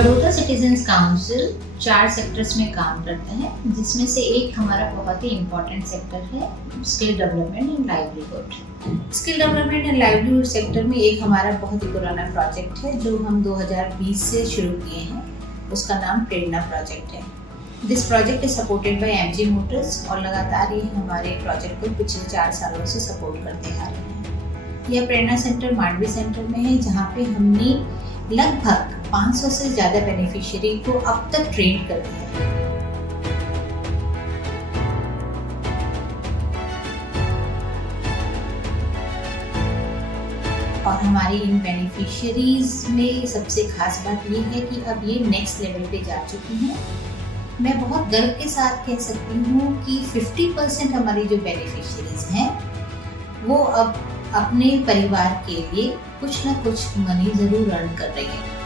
Baroda citizens council 4 sectors में काम करते हैं, जिसमें से एक हमारा बहुत ही इम्पोर्टेंट सेक्टर है skill development and livelihood. Skill development and livelihood sector में एक हमारा बहुत ही पुराना प्रोजेक्ट है जो हम 2020 से शुरू किए हैं। उसका नाम प्रेरणा प्रोजेक्ट है। This project is supported by MG Motors और लगातार ये हमारे प्रोजेक्ट को पिछले 4 सालों से सपोर्ट करते आ रहे हैं। यह प्रेरणा सेंटर मांडवी सेंटर में है, जहाँ पे हमने लगभग 500 से ज़्यादा बेनिफिशियरी को अब तक ट्रेन कर दिया है। और हमारी इन बेनिफिशियरीज में सबसे खास बात ये है कि अब ये नेक्स्ट लेवल पे जा चुकी हैं। मैं बहुत गर्व के साथ कह सकती हूँ कि 50% हमारी जो बेनिफिशियरीज हैं वो अब अपने परिवार के लिए कुछ ना कुछ मनी जरूर अर्न कर रही है।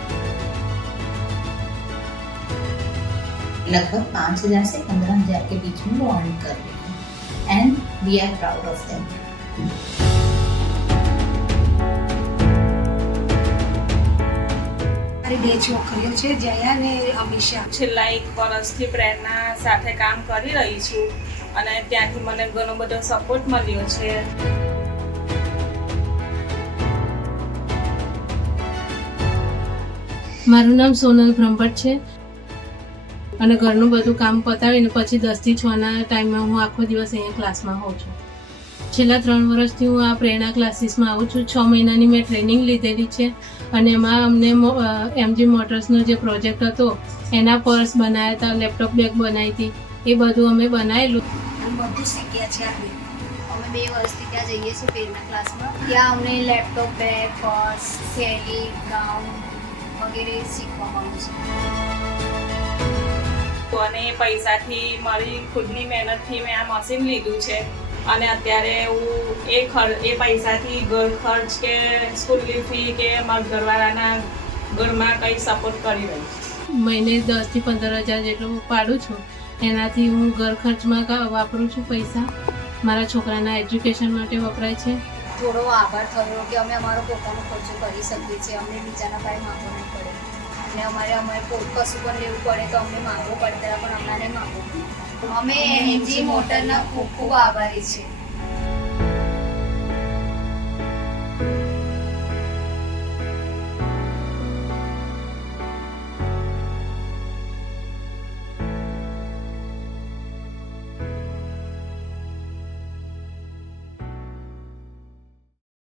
लगभग 5,000 से 15,000 के बीच में वो अर्न कर रही है and we are proud of them. મારી 2 છોકરીઓ છે, જયા ને અમીષા। છેલ્લા 1 વર્ષથી પ્રેરણા સાથે કામ કરી રહી છું અને ત્યાંથી મને ઘણો બધો સપોર્ટ મળ્યો છે। મારું નામ સોનલ બ્રહ્મભટ્ટ છે અને ઘરનું બધું કામ પતાવીને પછી 10 થી 6ના ટાઈમમાં હું આખો દિવસ અહીંયા ક્લાસમાં હોઉં છું। છેલ્લા 3 વર્ષથી હું આ પ્રેરણા ક્લાસીસમાં આવું છું। 6 મહિનાની મેં ટ્રેનિંગ લીધેલી છે અને એમાં અમને એમજી મોટર્સનો જે પ્રોજેક્ટ હતો એના પર્સ બનાવ્યા હતા, લેપટોપ બેગ બનાવી હતી, એ બધું અમે બનાવેલું। બધું શીખ્યા છે। અમે 2 વર્ષથી ત્યાં જઈએ છીએ પ્રેરણા ક્લાસમાં। ત્યાં અમને લેપટોપ બેગ, પર્સ, થેલી, ગાઉન વગેરે શીખવા મળે છે। અને એ પૈસાથી મારી ખુદની મહેનતથી મેં આ મશીન લીધું છે અને અત્યારે હું એ પૈસાથી ઘર ખર્ચ કે સ્કૂલની ફી કે મારા ઘરવાળાના ઘરમાં કંઈ સપોર્ટ કરી રહી છું। મહિને 10 થી 15,000 જેટલું પાડું છું। એનાથી હું ઘર ખર્ચમાં વાપરું છું પૈસા, મારા છોકરાના એજ્યુકેશન માટે વપરાય છે। થોડો આભાર થયો કે અમે અમારો પોતાનો ખર્ચો કરી શકીએ છીએ, અમને બીજાના પાસે માંગવો નહીં પડે અને અમારે કશું પણ લેવું પડે તો અમને માંગવું પડે, ત્યારે પણ અમને માંગવું પડે। અમે એમજી મોટરના ખૂબ ખૂબ આભારી છીએ।